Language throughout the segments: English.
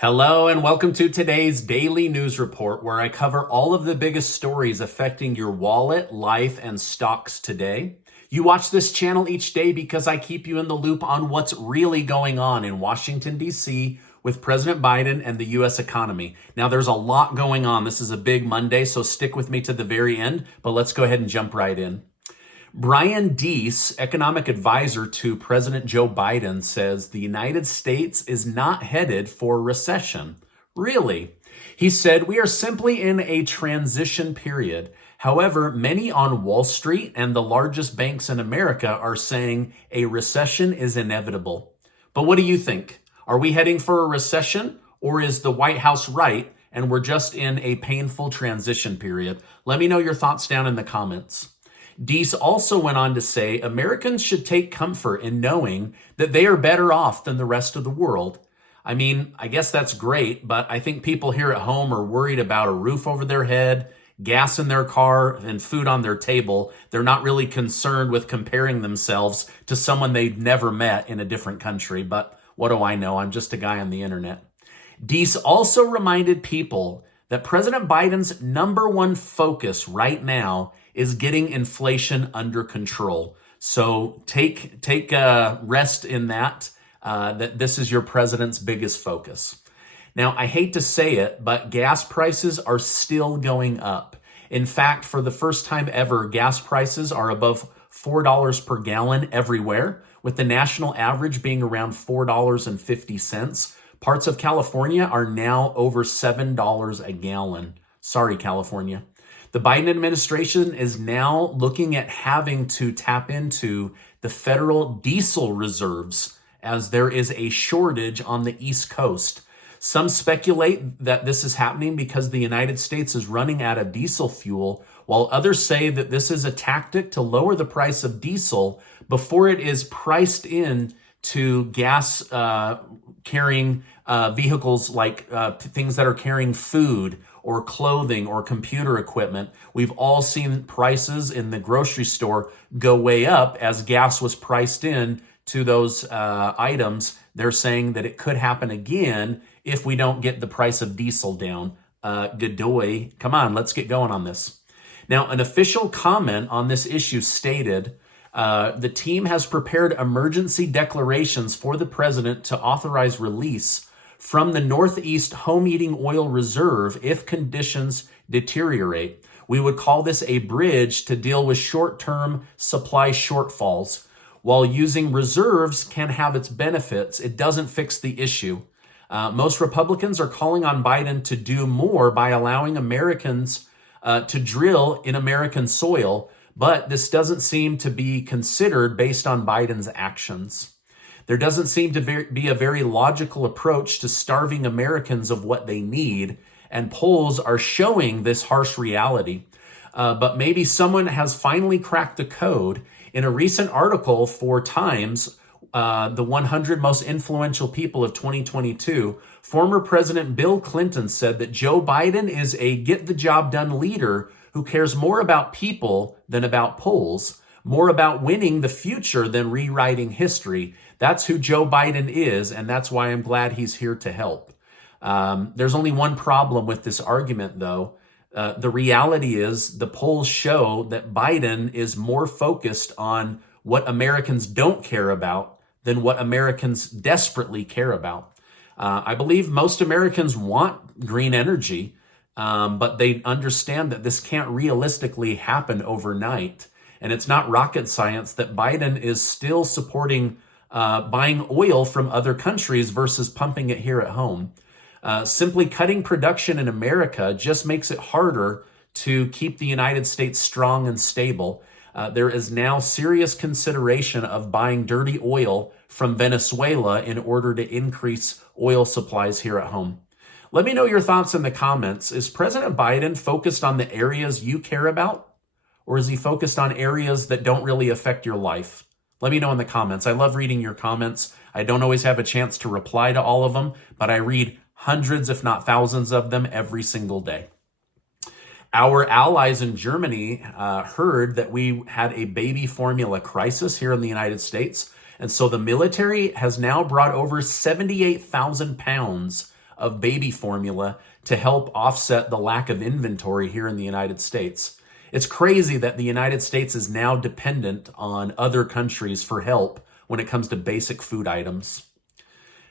Hello and welcome to today's daily news report where I cover all of the biggest stories affecting your wallet, life, and stocks today. You watch this channel each day because I keep you in the loop on what's really going on in Washington, D.C. with President Biden and the U.S. economy. Now, there's a lot going on. This is a big Monday, so stick with me to the very end, but let's go ahead and jump right in. Brian Deese, economic advisor to President Joe Biden, says the United States is not headed for recession. Really? He said, "We are simply in a transition period. However, many on Wall Street and the largest banks in America are saying a recession is inevitable." But what do you think? Are we heading for a recession, or is the White House right and we're just in a painful transition period? Let me know your thoughts down in the comments. Deese also went on to say Americans should take comfort in knowing that they are better off than the rest of the world. I mean, I guess that's great, but I think people here at home are worried about a roof over their head, gas in their car, and food on their table. They're not really concerned with comparing themselves to someone they've never met in a different country. But what do I know? I'm just a guy on the internet. Deese also reminded people that President Biden's number one focus right now is getting inflation under control. So take rest in that this is your president's biggest focus. Now, I hate to say it, but gas prices are still going up. In fact, for the first time ever, gas prices are above $4 per gallon everywhere, with the national average being around $4.50. Parts of California are now over $7 a gallon. Sorry, California. The Biden administration is now looking at having to tap into the federal diesel reserves as there is a shortage on the East Coast. Some speculate that this is happening because the United States is running out of diesel fuel, while others say that this is a tactic to lower the price of diesel before it is priced in to gas carrying vehicles like things that are carrying food or clothing or computer equipment. We've all seen prices in the grocery store go way up as gas was priced in to those items. They're saying that it could happen again if we don't get the price of diesel down. Godoy, come on, let's get going on this. Now, an official comment on this issue stated, the team has prepared emergency declarations for the president to authorize release from the Northeast home heating oil reserve if conditions deteriorate. We would call this a bridge to deal with short-term supply shortfalls. While using reserves can have its benefits, it doesn't fix the issue. Most Republicans are calling on Biden to do more by allowing Americans to drill in American soil, but this doesn't seem to be considered based on Biden's actions. There doesn't seem to be a very logical approach to starving Americans of what they need, and polls are showing this harsh reality. But maybe someone has finally cracked the code. In a recent article for Times, the 100 most influential people of 2022, former President Bill Clinton said that Joe Biden is a get-the-job-done leader who cares more about people than about polls, more about winning the future than rewriting history. That's who Joe Biden is, and that's why I'm glad he's here to help. There's only one problem with this argument, though. The reality is the polls show that Biden is more focused on what Americans don't care about than what Americans desperately care about. I believe most Americans want green energy, but they understand that this can't realistically happen overnight. And it's not rocket science that Biden is still supporting buying oil from other countries versus pumping it here at home. Simply cutting production in America just makes it harder to keep the United States strong and stable. There is now serious consideration of buying dirty oil from Venezuela in order to increase oil supplies here at home. Let me know your thoughts in the comments. Is President Biden focused on the areas you care about, or is he focused on areas that don't really affect your life? Let me know in the comments. I love reading your comments. I don't always have a chance to reply to all of them, but I read hundreds, if not thousands of them every single day. Our allies in Germany heard that we had a baby formula crisis here in the United States. And so the military has now brought over 78,000 pounds of baby formula to help offset the lack of inventory here in the United States. It's crazy that the United States is now dependent on other countries for help when it comes to basic food items.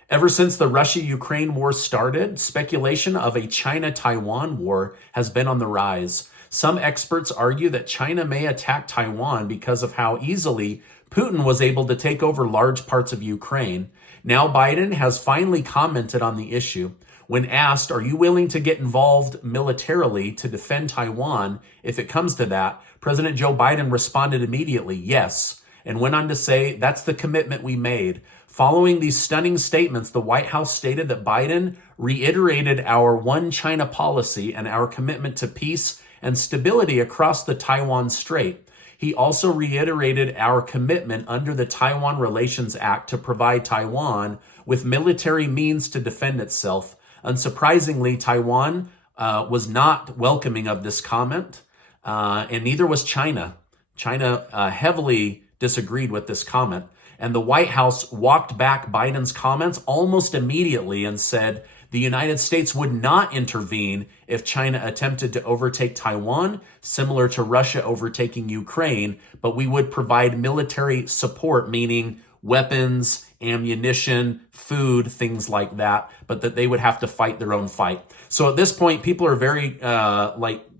Ever since the Russia-Ukraine war started, speculation of a China-Taiwan war has been on the rise. Some experts argue that China may attack Taiwan because of how easily Putin was able to take over large parts of Ukraine. Now Biden has finally commented on the issue. When asked, are you willing to get involved militarily to defend Taiwan if it comes to that, President Joe Biden responded immediately, yes, and went on to say, that's the commitment we made. Following these stunning statements, the White House stated that Biden reiterated our one China policy and our commitment to peace and stability across the Taiwan Strait. He also reiterated our commitment under the Taiwan Relations Act to provide Taiwan with military means to defend itself. Unsurprisingly, Taiwan was not welcoming of this comment, and neither was China. China heavily disagreed with this comment. And the White House walked back Biden's comments almost immediately and said the United States would not intervene if China attempted to overtake Taiwan, similar to Russia overtaking Ukraine, but we would provide military support, meaning weapons, ammunition, food, things like that, but that they would have to fight their own fight. So at this point, people are very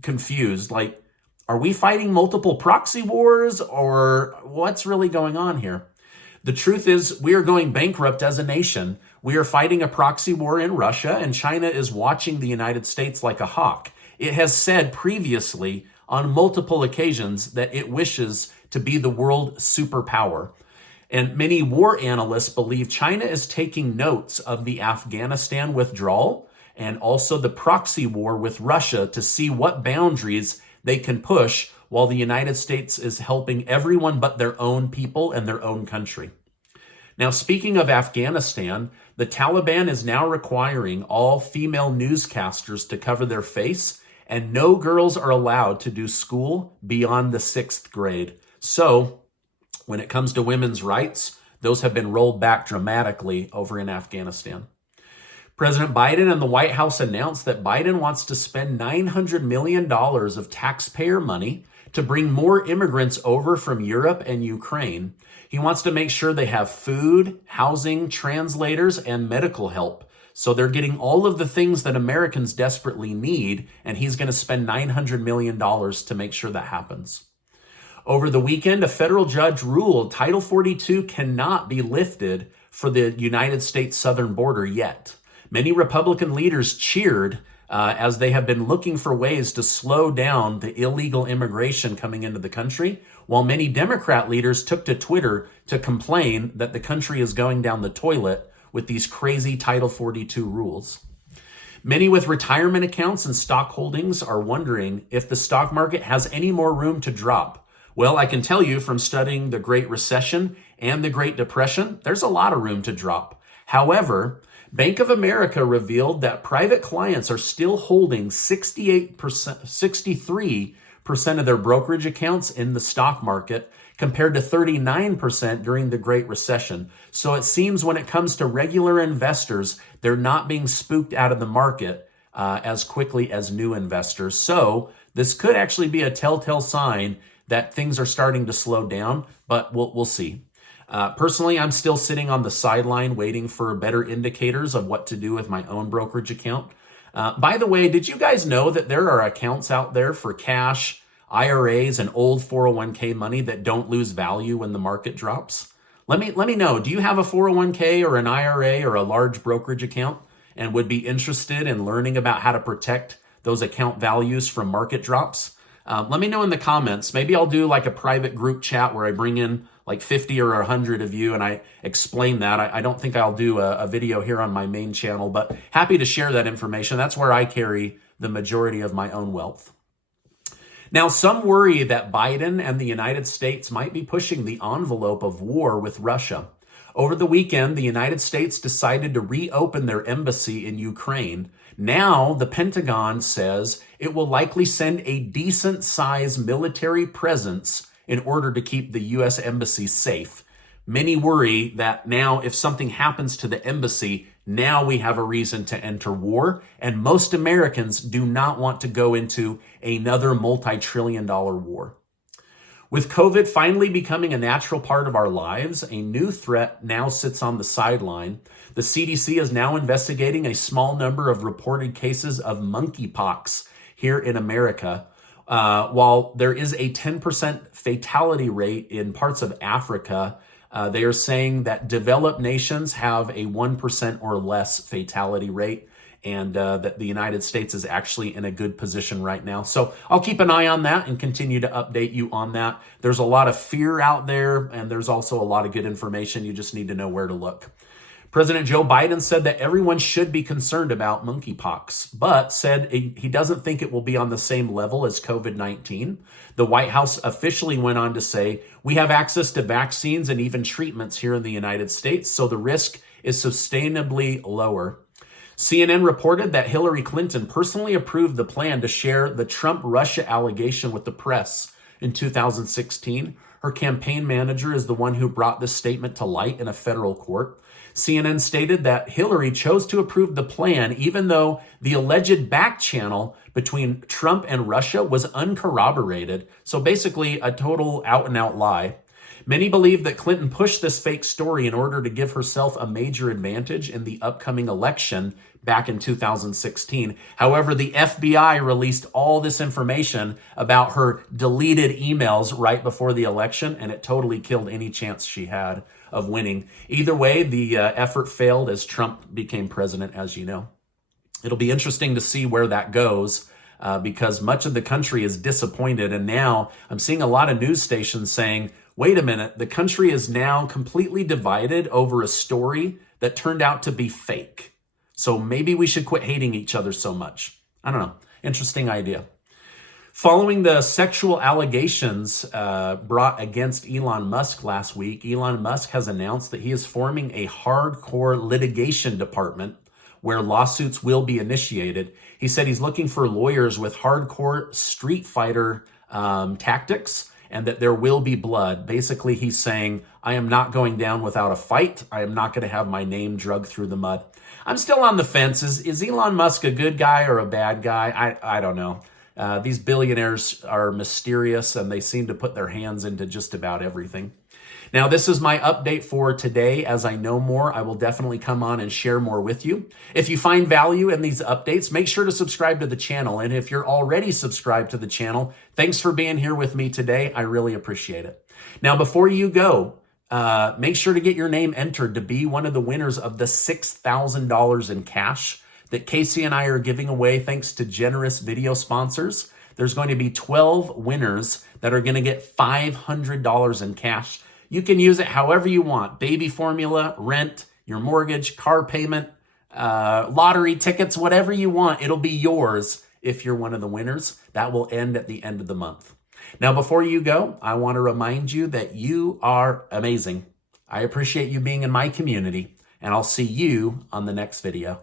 confused. Like, are we fighting multiple proxy wars, or what's really going on here? The truth is, we are going bankrupt as a nation. We are fighting a proxy war in Russia, and China is watching the United States like a hawk. It has said previously on multiple occasions that it wishes to be the world superpower. And many war analysts believe China is taking notes of the Afghanistan withdrawal and also the proxy war with Russia to see what boundaries they can push while the United States is helping everyone but their own people and their own country. Now, speaking of Afghanistan, the Taliban is now requiring all female newscasters to cover their face, and no girls are allowed to do school beyond the 6th grade. So, when it comes to women's rights, those have been rolled back dramatically over in Afghanistan. President Biden and the White House announced that Biden wants to spend $900 million of taxpayer money to bring more immigrants over from Europe and Ukraine. He wants to make sure they have food, housing, translators, and medical help. So they're getting all of the things that Americans desperately need, and he's going to spend $900 million to make sure that happens. Over the weekend, a federal judge ruled Title 42 cannot be lifted for the United States southern border yet. Many Republican leaders cheered as they have been looking for ways to slow down the illegal immigration coming into the country, while many Democrat leaders took to Twitter to complain that the country is going down the toilet with these crazy Title 42 rules. Many with retirement accounts and stock holdings are wondering if the stock market has any more room to drop. Well, I can tell you from studying the Great Recession and the Great Depression, there's a lot of room to drop. However, Bank of America revealed that private clients are still holding 63% of their brokerage accounts in the stock market compared to 39% during the Great Recession. So it seems when it comes to regular investors, they're not being spooked out of the market as quickly as new investors. So this could actually be a telltale sign that things are starting to slow down, but we'll see. Personally, I'm still sitting on the sideline waiting for better indicators of what to do with my own brokerage account. By the way, did you guys know that there are accounts out there for cash, IRAs, and old 401k money that don't lose value when the market drops? Let me know. Do you have a 401k or an IRA or a large brokerage account and would be interested in learning about how to protect those account values from market drops? Let me know in the comments. Maybe I'll do like a private group chat where I bring in like 50 or 100 of you and I explain that. I don't think I'll do a video here on my main channel, but happy to share that information. That's where I carry the majority of my own wealth. Now, some worry that Biden and the United States might be pushing the envelope of war with Russia. Over the weekend, the United States decided to reopen their embassy in Ukraine. Now, the Pentagon says it will likely send a decent-sized military presence in order to keep the U.S. embassy safe. Many worry that now if something happens to the embassy, Now we have a reason to enter war, and most Americans do not want to go into another multi-trillion-dollar war. With COVID finally becoming a natural part of our lives, a new threat now sits on the sideline. The CDC is now investigating a small number of reported cases of monkeypox here in America. While there is a 10% fatality rate in parts of Africa, they are saying that developed nations have a 1% or less fatality rate, and that the United States is actually in a good position right now. So I'll keep an eye on that and continue to update you on that. There's a lot of fear out there, and there's also a lot of good information. You just need to know where to look. President Joe Biden said that everyone should be concerned about monkeypox, but said he doesn't think it will be on the same level as COVID-19. The White House officially went on to say, we have access to vaccines and even treatments here in the United States, so the risk is sustainably lower. CNN reported that Hillary Clinton personally approved the plan to share the Trump-Russia allegation with the press in 2016. Her campaign manager is the one who brought this statement to light in a federal court. CNN stated that Hillary chose to approve the plan even though the alleged back channel between Trump and Russia was uncorroborated. So basically a total out-and-out lie. Many believe that Clinton pushed this fake story in order to give herself a major advantage in the upcoming election back in 2016. However, the FBI released all this information about her deleted emails right before the election, and it totally killed any chance she had of winning. Either way, the effort failed as Trump became president, as you know. It'll be interesting to see where that goes because much of the country is disappointed. And now I'm seeing a lot of news stations saying, wait a minute, the country is now completely divided over a story that turned out to be fake. So maybe we should quit hating each other so much. I don't know. Interesting idea. Following the sexual allegations brought against Elon Musk last week, Elon Musk has announced that he is forming a hardcore litigation department where lawsuits will be initiated. He said he's looking for lawyers with hardcore street fighter tactics and that there will be blood. Basically, he's saying, I am not going down without a fight. I am not going to have my name dragged through the mud. I'm still on the fence. Is Elon Musk a good guy or a bad guy? I don't know. These billionaires are mysterious and they seem to put their hands into just about everything. Now, this is my update for today. As I know more, I will definitely come on and share more with you. If you find value in these updates, make sure to subscribe to the channel. And if you're already subscribed to the channel, thanks for being here with me today. I really appreciate it. Now, before you go, make sure to get your name entered to be one of the winners of the $6,000 in cash that Casey and I are giving away thanks to generous video sponsors. There's going to be 12 winners that are going to get $500 in cash. You can use it however you want. Baby formula, rent, your mortgage, car payment, lottery tickets, whatever you want. It'll be yours if you're one of the winners. That will end at the end of the month. Now, before you go, I want to remind you that you are amazing. I appreciate you being in my community, and I'll see you on the next video.